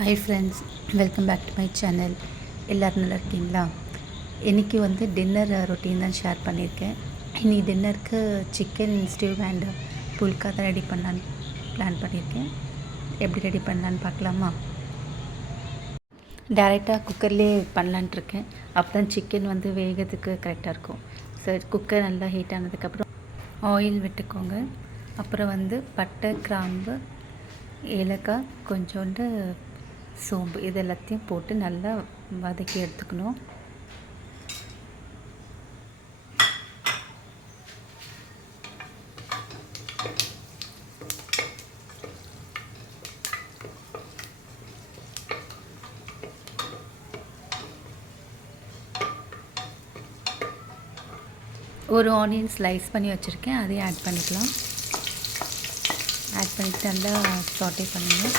Hi friends, welcome back to my channel. எல்லோரும் நல்லா இருக்கீங்களா? இன்றைக்கி வந்து டின்னர் ரொட்டீன் தான் ஷேர் பண்ணியிருக்கேன். இன்றைக்கி டின்னருக்கு சிக்கன் ஸ்டியூ அண்ட் புல்கா தான் ரெடி பண்ணலான்னு பிளான் பண்ணியிருக்கேன். எப்படி ரெடி பண்ணலான்னு பார்க்கலாமா? டேரெக்டாக குக்கர்லேயே பண்ணலான்ட்ருக்கேன். அப்போ தான் சிக்கன் வந்து வேகிறதுக்கு கரெக்டாக இருக்கும். சரி, குக்கர் நல்லா ஹீட் ஆனதுக்கப்புறம் ஆயில் விட்டுக்கோங்க. அப்புறம் வந்து பட்டை, கிராம்பு, ஏலக்காய், கொஞ்சோண்டு சோம்பு இது எல்லாத்தையும் போட்டு நல்லா வதக்கி எடுத்துக்கணும். ஒரு ஆனியன் ஸ்லைஸ் பண்ணி வச்சுருக்கேன், அதையும் ஆட் பண்ணிக்கலாம். ஆட் பண்ணிவிட்டு நல்லா சாட்டே பண்ணுங்கள்.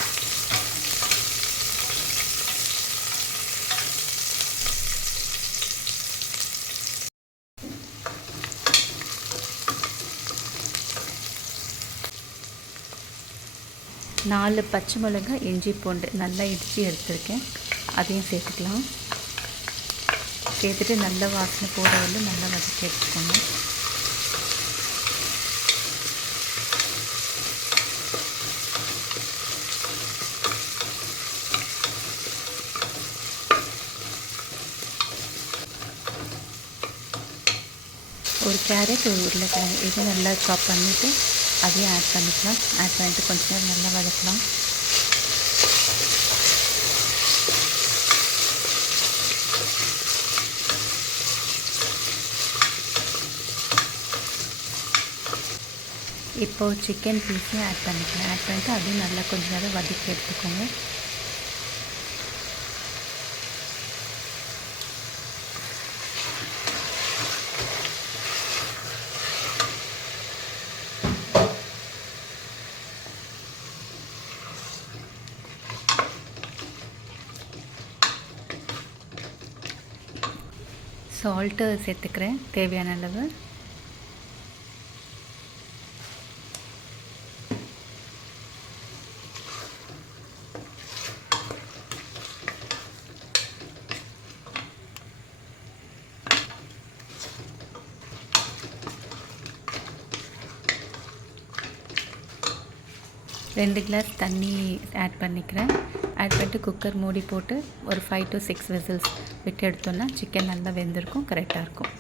நாலு பச்சை மிளகாய், இஞ்சி பூண்டு நல்லா இடித்து எடுத்துருக்கேன், அதையும் சேர்த்துக்கலாம். சேர்த்துட்டு நல்லா வாசனை போட வந்து நல்லா வதக்கி எடுத்துக்கோங்க. ஒரு கேரட், ஒரு உருளைக்கிழங்கு இதை நல்லா சாப் பண்ணிவிட்டு அதையும் ஆட் பண்ணிக்கலாம். ஆட் பண்ணிவிட்டு கொஞ்சம் நேரம் நல்லா வதக்கலாம். இப்போது சிக்கன் பீஸையும் ஆட் பண்ணிக்கலாம். ஆட் பண்ணிவிட்டு அதையும் நல்லா கொஞ்சம் நேரம் வதக்கி எடுத்துக்கோங்க. சால்ட்டு சேர்த்துக்கிறேன் தேவையான அளவு. ரெண்டு கிளாஸ் தண்ணி ஆட் பண்ணிக்கிறேன். ஆட் பண்ணிட்டு குக்கர் மூடி போட்டு ஒரு 5 to 6 விசில்ஸ் விட்டு எடுத்தோன்னா சிக்கன் நல்லா வெந்திருக்கும், கரெக்டாக இருக்கும்.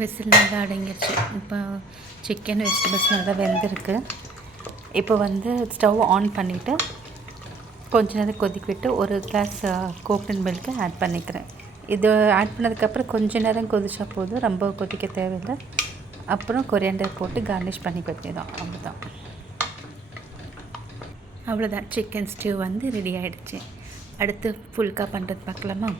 விசில் நல்லா அடங்கிடுச்சு. இப்போ சிக்கன் வெஜிடபிள்ஸ் நல்லா வெந்திருக்கு. இப்போ வந்து ஸ்டவ் ஆன் பண்ணிவிட்டு கொஞ்ச நேரம் கொதிக்க விட்டு ஒரு கிளாஸ் கோகனட் மில்க்கு ஆட் பண்ணிக்கிறேன். இது ஆட் பண்ணதுக்கப்புறம் கொஞ்ச நேரம் கொதிச்சா போதும், ரொம்ப கொதிக்க தேவையில்லை. அப்புறம் கொரியாண்டர் போட்டு கார்னிஷ் பண்ணி வைக்கிறதான். அவ்வளோதான் சிக்கன் ஸ்டியூ வந்து ரெடி ஆகிடுச்சு. அடுத்து புல்கா பண்ணுறது பார்க்கலாமா?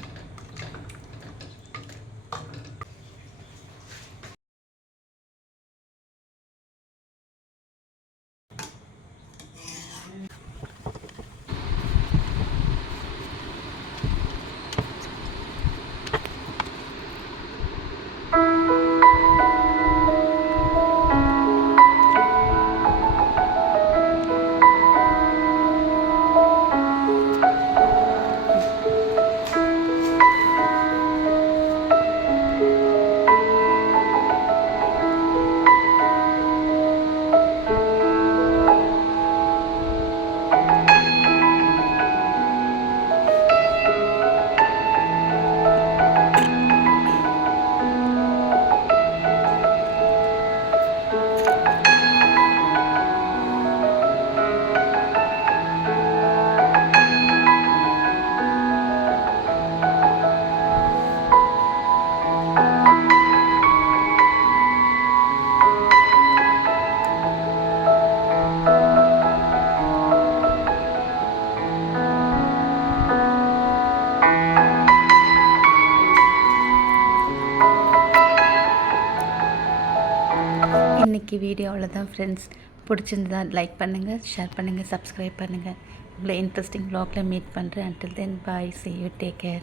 இன்றைக்கி வீடியோ அவ்வளோதான் ஃப்ரெண்ட்ஸ். பிடிச்சிருந்தா லைக் பண்ணுங்கள், ஷேர் பண்ணுங்கள், சப்ஸ்கிரைப் பண்ணுங்கள். உங்களை இன்ட்ரெஸ்டிங் vlogல மீட் பண்ணுறேன். until then bye, see you, take care,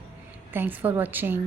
thanks for watching.